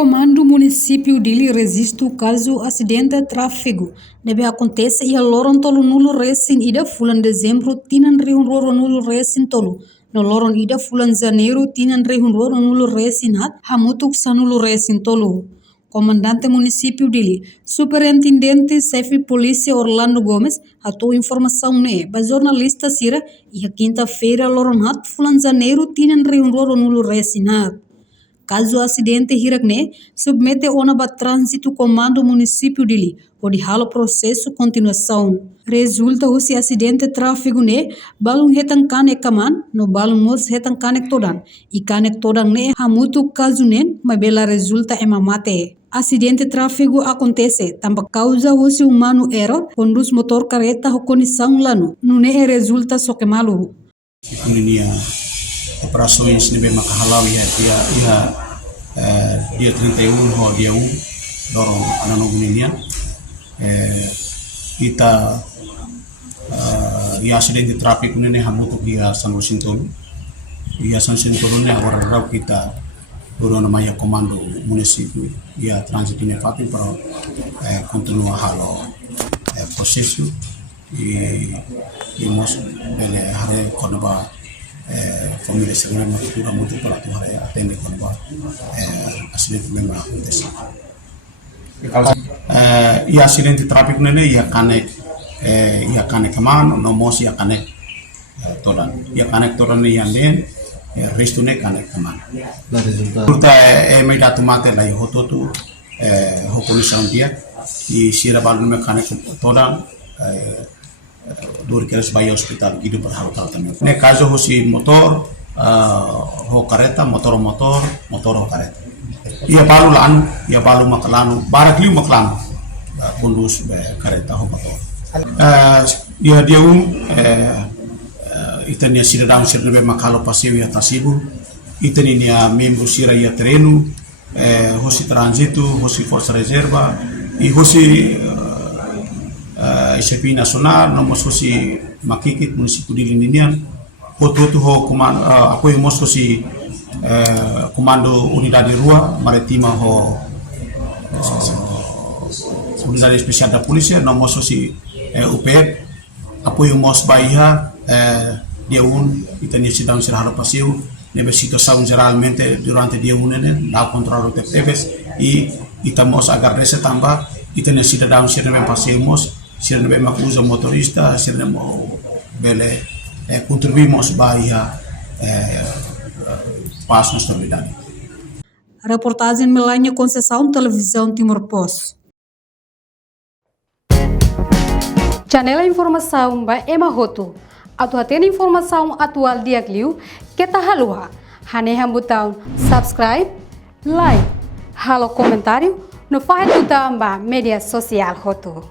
Comando Município Dili registra o caso acidente de tráfego. Deve acontecer e a loron tolo nulo resin ida fulan dezembro tinan rihun roro nulo resin tolo. No loron ida fulan janeiro tinan rihun roro nulo resin hat hamutuk sanulo resin tolo. Comandante Município Dili, Superintendente Chefe Polícia Orlando Gomes, atou informação ba jornalista Sira e a quinta-feira loron hat fulan janeiro tinan rihun roro nulo resin hat. Caso acidente hirakne, submete ona ba trânsito comando município dili, pode halo processo continuação. Resulta husi acidente tráfego ne, balung hetang kanek kaman, no balung mos hetang kanek todan. I kanek todan ne hamutu caso nen, mas bela resulta mate. Acidente tráfego acontece, tamba causa husi humano error, conduz motor careta ho condição lano, nune resulta soke malu. Operações nebe makahalau dia 31 ho dia 1 dorong anano gunia kita ia acidente traffic nene hamutu ia San Washington ne agora kita dorong namanya komando município ia trânsito ne fati para continua halo processo e mos bele hare konaba família seguramente cultura muito para tu hari atende con ba acidente memang acontece ia acidente traffic nene ia kane kaman no mos ia kane todan ia len resto ne kane kaman la resulta mai datu mate la hoto tu hokonisang dia i sira balu me kane todan dor que vai ao hospital guido para hospital também. Ne caso hosi motor ho careta motor ho careta. Ia balu makalanu barakliu maklanu conduz careta ho motor. Ia dia itania cidadão sirve makalo passeio ia tasibu itania membro sira ia treino hosi trânsito hosi força reserva e hosi ICP nasional nomor sosi makikit município de Linian hotu ho comando apoio mosco si comando unidade rua maritima ho unidade especial da polícia nomor sosi UPF apoio mos Bahia dia 1 itania sidang sirhalo passeio nebe situação geralmente durante dia 1 ne da controle de TPS e itamos agar rese tambah itania cidadão sirve passeio mos sirne bem usa motorista, sirne bele contribuímos Bahia para a estabilidade. Reportagem Melania Conceição, Televisão Timor-Poste. Janela informação ba Emahoto. Atu atena informação atual dia kliu kita halua. Hanehan butang subscribe, like, halo comentário no faixa do media sosial Hoto.